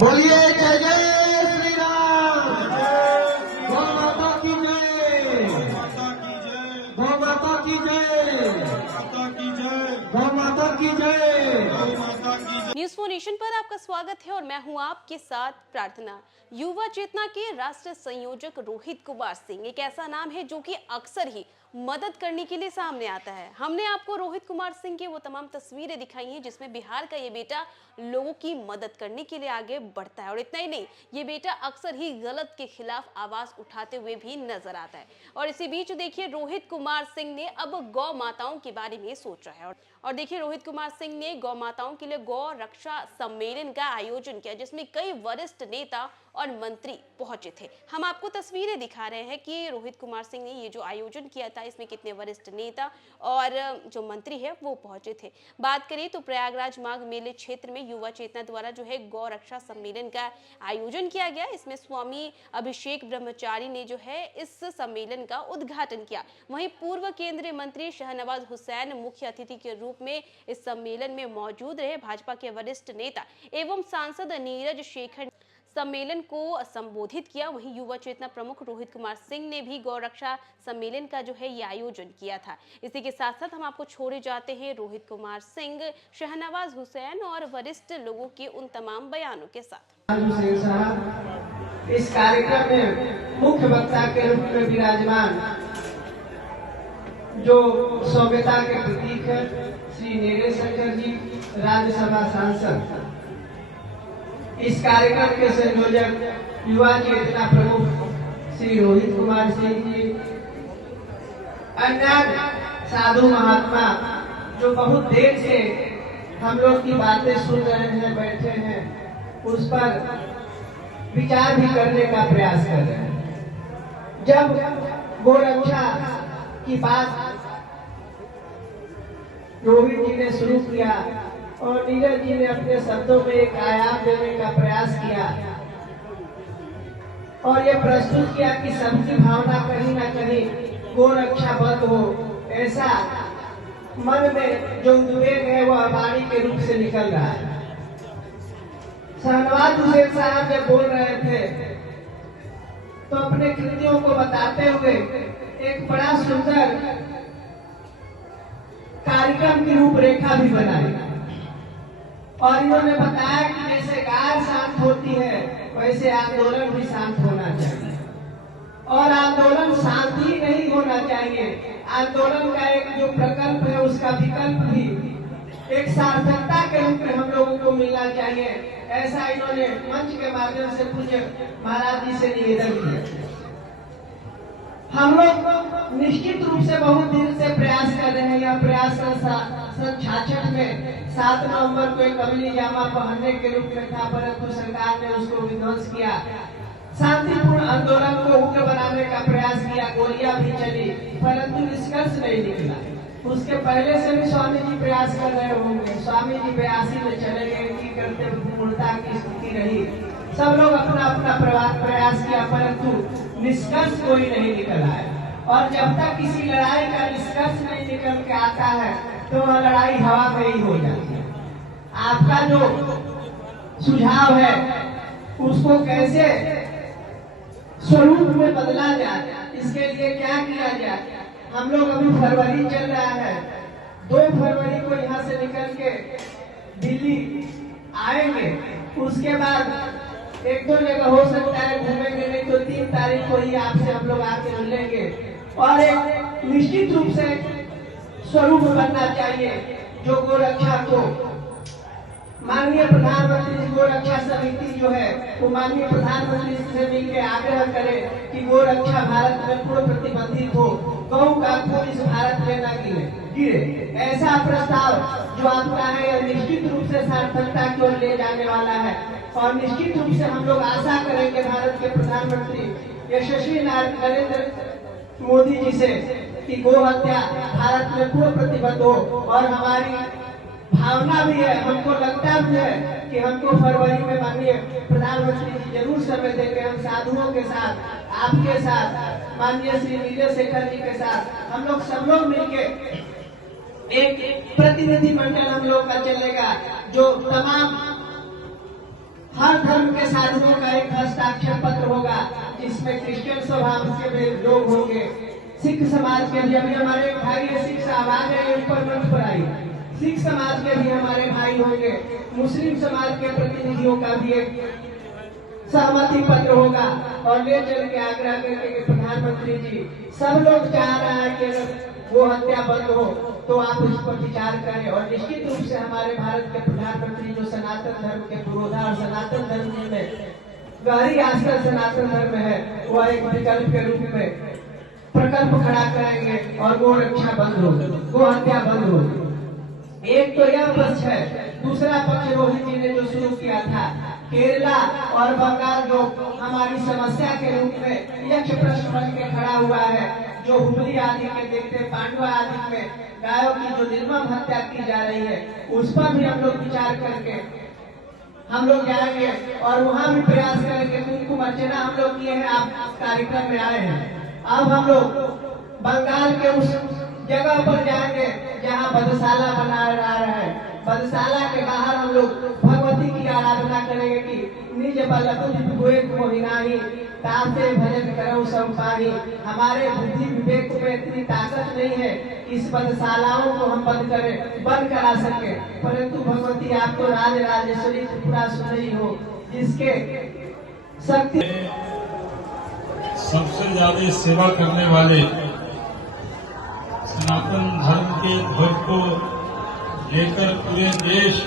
बोलिए जय जय श्री राम। गौ माता की जय, गौ माता की जय, गौ माता की जय। न्यूज़ 4 नेशन पर आपका स्वागत है और मैं हूं आपके साथ प्रार्थना। युवा चेतना के राष्ट्रीय संयोजक रोहित कुमार सिंह एक ऐसा नाम है जो कि अक्सर ही मदद करने के लिए सामने आता है। हमने आपको रोहित कुमार सिंह की वो तमाम तस्वीरें दिखाई हैं जिसमें बिहार का ये बेटा लोगों की मदद करने के लिए आगे बढ़ता है और इतना ही नहीं, ये बेटा अक्सर ही गलत के खिलाफ आवाज उठाते हुए भी नजर आता है। और इसी बीच देखिए रोहित कुमार सिंह ने अब गौ माताओं के बारे में सोचा है और देखिए रोहित कुमार सिंह ने गौ माताओं के लिए गौ रक्षा सम्मेलन का आयोजन किया जिसमें कई वरिष्ठ नेता और मंत्री पहुंचे थे। हम आपको तस्वीरें दिखा रहे हैं कि रोहित कुमार सिंह ने ये जो आयोजन किया था इसमें कितने वरिष्ठ नेता और जो मंत्री है वो पहुंचे थे। बात करें तो प्रयागराज माघ मेले क्षेत्र में युवा चेतना द्वारा जो है गौ रक्षा सम्मेलन का आयोजन किया गया। इसमें स्वामी अभिषेक ब्रह्मचारी ने जो है इस सम्मेलन का उद्घाटन किया। वहीं पूर्व केंद्रीय मंत्री शाहनवाज हुसैन मुख्य अतिथि के रूप में इस सम्मेलन में मौजूद रहे। भाजपा के वरिष्ठ नेता एवं सांसद नीरज शेखर सम्मेलन को संबोधित किया। वहीं युवा चेतना प्रमुख रोहित कुमार सिंह ने भी गौ रक्षा सम्मेलन का जो है ये आयोजन किया था। इसी के साथ साथ हम आपको छोड़े जाते हैं रोहित कुमार सिंह, शाहनवाज हुसैन और वरिष्ठ लोगों के उन तमाम बयानों के साथ। इस कार्यक्रम में मुख्य वक्ता के रूप में विराजमान जो सौम्यता के प्रतीक है श्री नीरज शेखर जी, राज्यसभा सांसद। इस कार्यक्रम के संयोजक युवा चेतना प्रमुख श्री रोहित कुमार सिंह जी, अन्य साधु महात्मा जो बहुत देर से हम लोग की बातें सुन रहे हैं, बैठे हैं, उस पर विचार भी करने का प्रयास कर रहे हैं। जब गोरक्षा की बात रोहित जी ने शुरू किया और नीरज जी ने अपने शब्दों में एक आयाम देने का प्रयास किया और ये प्रस्तुत किया कि सबकी भावना कहीं न कहीं गोरक्षा बंद हो, ऐसा मन में जो उद्वेग है वो वाणी के रूप से निकल रहा है। शाहनवाज हुसैन साहब जब बोल रहे थे तो अपने कृतियों को बताते हुए एक बड़ा सुंदर कार्यक्रम की रूपरेखा भी बनाई और इन्होंने बताया कि जैसे गाय शांत होती है वैसे आंदोलन भी शांत होना चाहिए और आंदोलन शांति नहीं होना चाहिए। आंदोलन का एक जो प्रकल्प है उसका विकल्प भी एक सार्थकता के रूप में हम लोगों को मिलना चाहिए। ऐसा इन्होंने मंच के माध्यम से पूज्य महाराज जी से निवेदन किया। हम लोग निश्चित रूप से बहुत दिन से प्रयास कर रहे हैं। यह प्रयास सन 66 में 7 नवंबर को एक कबीली जामा पहनने के रूप में था, परंतु सरकार ने उसको विध्वंस किया। शांतिपूर्ण आंदोलन को उग्र बनाने का प्रयास किया, गोलियां भी चली, परंतु निष्कर्ष नहीं निकला। उसके पहले से भी स्वामी जी प्रयास कर रहे होंगे। स्वामी जी 82 में चले गए, की करते पूर्णता की स्थिति रही। सब लोग अपना अपना प्रयास किया, परंतु निष्कर्ष कोई नहीं निकल आया। और जब तक किसी लड़ाई का निष्कर्ष नहीं निकल के आता है तो वह लड़ाई हवा में ही हो जाती है। आपका जो सुझाव है उसको कैसे स्वरूप में बदला जाए, इसके लिए क्या किया जाए। हम लोग अभी फरवरी चल रहा है, 2 फरवरी को यहाँ से निकल के दिल्ली आएंगे। उसके बाद 1-2 जगह हो सकता है घूमेंगे, नहीं तो 3 तारीख को ही आपसे हम लोग आके मिलेंगे और एक निश्चित रूप से स्वरूप बनना चाहिए जो गोरक्षा को माननीय प्रधानमंत्री जी, गोरक्षा समिति जो है वो माननीय प्रधानमंत्री से मिलकर आग्रह करे कि गोरक्षा भारत में पूर्ण प्रतिबंधित हो, गौ का खून इस भारत में न गिरे। ऐसा प्रस्ताव जो आपका है यह निश्चित रूप से सार्थकता की ओर ले जाने वाला है और निश्चित रूप से हम लोग आशा करेंगे भारत के प्रधानमंत्री यशस्वी नरेंद्र मोदी जी से कि गो हत्या भारत में पूर्ण प्रतिबंध हो। और हमारी भावना भी है, हमको लगता भी है कि हमको फरवरी में माननीय प्रधानमंत्री जी जरूर समय देंगे। हम साधुओं के साथ, आपके साथ, माननीय श्री नीरज शेखर जी के साथ हम लोग सब लोग मिलके एक प्रतिनिधि मंडल हम लोग का चलेगा जो तमाम हर हर धर्म के साधुओं का एक हस्ताक्षर पत्र होगा, जिसमें क्रिश्चियन स्वभाव के भी लोग होंगे, सिख समाज के भी। अभी हमारे भाई सिख आवाज है ऊपर मंच पर आई, सिख समाज के भी हमारे भाई होंगे, मुस्लिम समाज के प्रतिनिधियों का भी एक सहमति पत्र होगा, और ले चल के आग्रह करके कि प्रधानमंत्री जी, सब लोग चाह रहा है कि अगर वो हत्या बंद हो तो आप उस पर विचार करें। और निश्चित रूप से हमारे भारत के प्रधानमंत्री जो सनातन धर्म के पुरोधा और सनातन धर्म में गहरी आस्था सनातन धर्म है, वह एक विकल्प के रूप में प्रकल्प खड़ा करेंगे और वो रक्षा बंद हो, वो हत्या बंद हो। एक तो यह पक्ष है। दूसरा पक्ष रोहित जी ने जो शुरू किया था, केरला और बंगाल जो हमारी समस्या के रूप में यक्ष प्रश्न बन के खड़ा हुआ है, जो हुबली आदि के देखते पांडवा आदि में गायों की जो निर्मम हत्या की जा रही है, उस पर भी हम लोग विचार करके हम लोग जाएंगे और वहाँ भी प्रयास करेंगे। कुमकुम अर्चना हम लोग किए हैं, आप कार्यक्रम में आए हैं। अब हम लोग बंगाल के उस जगह पर जाएंगे जहाँ बधशाला बनाया जा रहा है। बधशाला के बाहर हम लोग भगवती की आराधना करेंगे कि निज बलबुद्धि विवेक मोहिनाही ताते भजन करो संपाही। हमारे बुद्धि विवेक में इतनी ताकत नहीं है कि इस बधशालाओं को हम बंद करा सके, परंतु भगवती आप तो राज राजेश्वरी त्रिपुरा सुंदरी हो, जिसके शक्ति सबसे ज्यादा सेवा करने वाले सनातन धर्म के ध्वज को लेकर पूरे देश,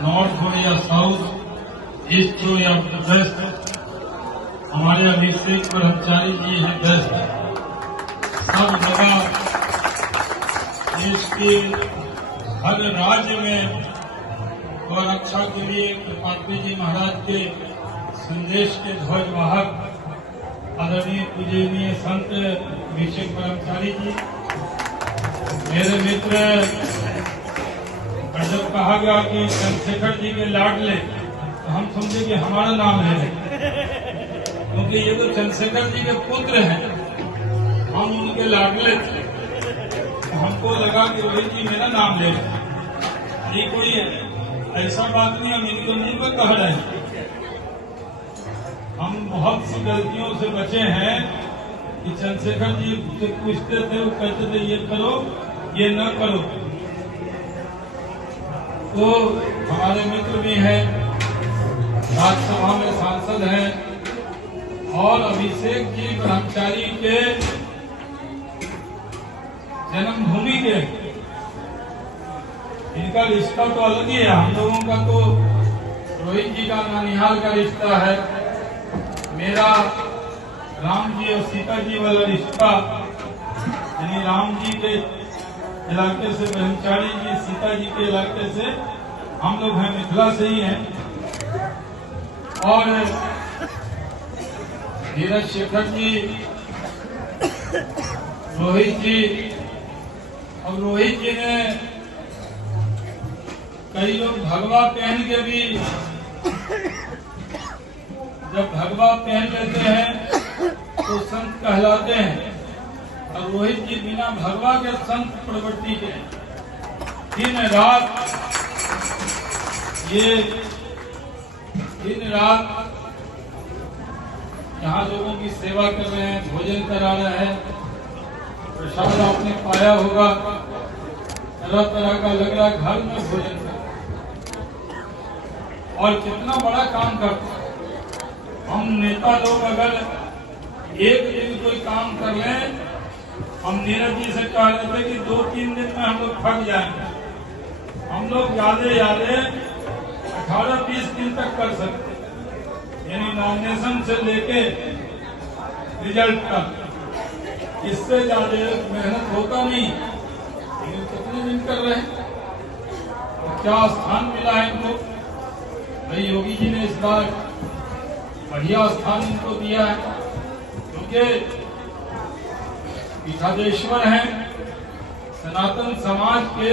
नॉर्थ हो या साउथ, ईस्ट हो या वेस्ट, हमारे अभिषेक ब्रह्मचारी जी हैं बेस्ट। सब जगह देश के हर राज्य में और रक्षा के लिए कृपात्री जी महाराज के संदेश के ध्वज वाहक आदरणीय पूजनीय संत अभिषेक ब्रह्मचारी जी, मेरे मित्र। जब कहा गया कि चंद्रशेखर जी के लाडले, तो हम समझे कि हमारा नाम ले लें, क्योंकि ये तो चंद्रशेखर जी के पुत्र हैं, हम उनके लाडले थे। तो हमको लगा कि रोहित जी मेरा नाम ले लें। ये कोई ऐसा बात नहीं, हम इनको नहीं को कह रहे हैं। हम बहुत सी गलतियों से बचे हैं कि चंद्रशेखर जी से पूछते थे, वो कहते थे ये करो ये न करो। तो हमारे मित्र भी हैं, राज्यसभा में सांसद हैं, और अभिषेक जी ब्रह्मचारी के जन्मभूमि के, इनका रिश्ता तो अलग ही है। हम लोगों का तो रोहित जी का ननिहाल का रिश्ता है, मेरा राम जी और सीता जी वाला रिश्ता, यानी राम जी के इलाके से ब्रह्मचारी जी, सीता जी के इलाके से हम लोग हैं, मिथिला से ही हैं। और धीरज शेखर जी, रोहित जी, और रोहित जी ने कई लोग भगवा पहन के भी, जब भगवा पहन लेते हैं तो संत कहलाते हैं, और रोहित जी बिना भगवा के संत प्रवृत्ति के दिन रात यहाँ लोगों की सेवा कर रहे हैं, भोजन करा रहे हैं। प्रसाद आपने पाया होगा, तरह तरह का लग रहा घर में भोजन कर, और कितना बड़ा काम करते हैं। हम नेता लोग अगर एक दिन कोई काम कर लें, हम नीरज जी से कह रहे थे कि 2-3 दिन में हम लोग थक जाएंगे। हम लोग ज्यादा 18-20 दिन तक कर सकते, यानी नॉमिनेशन से लेके रिजल्ट तक। इससे ज्यादा मेहनत होता नहीं, लेकिन कितने दिन कर रहे हैं, और क्या स्थान मिला है इनको। भाई योगी जी ने इस बार बढ़िया स्थान इनको दिया है, क्योंकि पीठाधीश्वर हैं, सनातन समाज के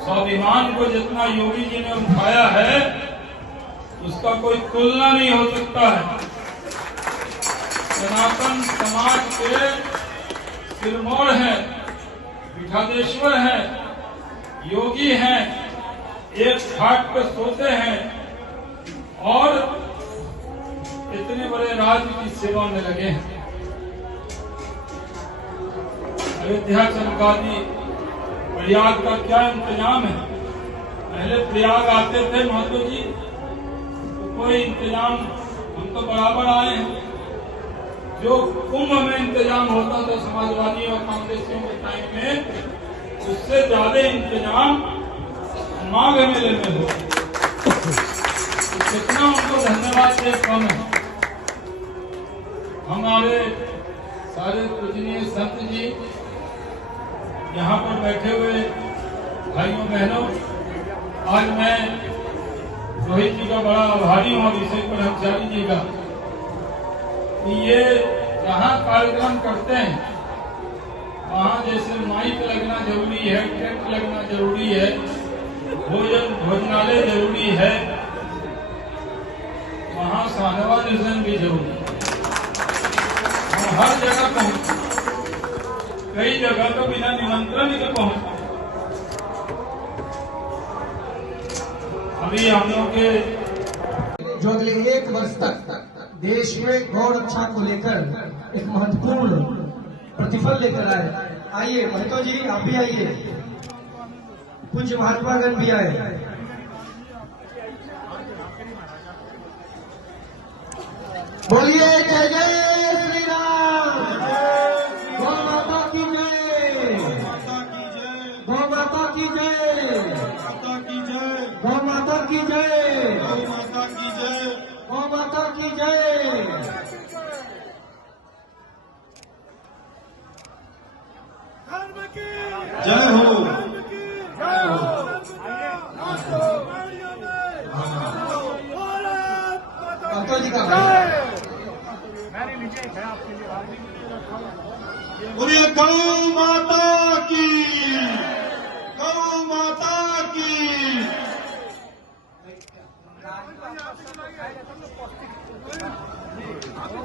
स्वाभिमान को जितना योगी जी ने उठाया है, उसका कोई तुलना नहीं हो सकता है। सनातन समाज के सिरमौर हैं, पीठाधीश्वर हैं, योगी हैं, एक घाट पर सोते हैं, और इतने बड़े राज्य की सेवा में लगे हैं। अयोध्या चमकादी प्रयाग का क्या इंतजाम है। पहले प्रयाग आते थे महतो जी तो कोई इंतजाम, हम तो बराबर आए हैं। जो कुंभ में इंतजाम होता था समाजवादी और कांग्रेसियों के टाइम में, उससे ज्यादा इंतजाम माघ मेले में हो। कितना उनको धन्यवाद ये कम है। हमारे सारे पूजनीय संत जी, यहाँ पर बैठे हुए भाइयों बहनों, आज मैं रोहित जी का बड़ा आभारी हूँ, अभिषेक ब्रह्मचारी जी का, कि ये जहाँ कार्यक्रम करते हैं वहाँ जैसे माइक लगना जरूरी है, टेंट लगना जरूरी है, भोजनालय जरूरी है, वहाँ साहनवा निर्जन भी जरूरी है। हम हर जगह पहुँच, कई जगह तो बिना निमंत्रण के पहुँच। अभी हम लोग के जो अगले 1 वर्ष तक देश में गौ रक्षा को लेकर एक महत्वपूर्ण प्रतिफल लेकर आए। आइए महतो जी, आप भी आइए, पूज्य महात्मागण भी आए। बोलिए जय जय श्री राम, गौ माता की जय, गौ माता की जय, गौ माता की जय, गौ माता की जय। जय हो। महतो जी का बोलिए गौ माता की, गौ माता की।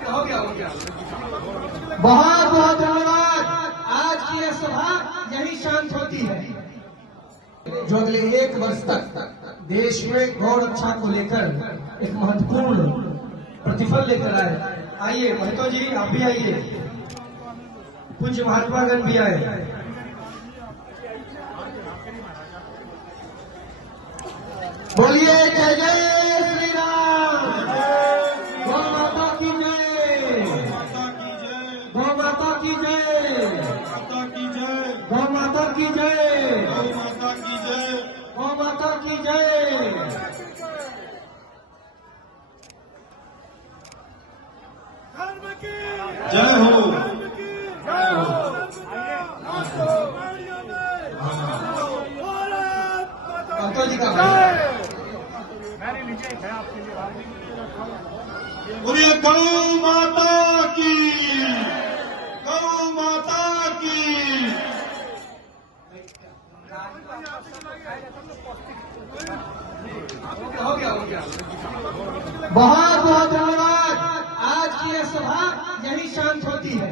हो गया। बहुत बहुत धन्यवाद। आज की यह सभा यही शांत होती है। जो अगले 1 वर्ष तक देश में गौ रक्षा को लेकर एक महत्वपूर्ण प्रतिफल लेकर आए। आइए महतो जी, आप भी आइए, पूज्य महात्मागण भी आए। बोलिए जय जय श्री राम, गौ माता की जय, गौ माता की जय, गौ माता की जय, गौ माता की जय। जय हो। महतो जी का बोलिए गौ माता की, गौ माता की। हो गया। बहुत बहुत धन्यवाद। आज की यह सभा यही शांत होती है।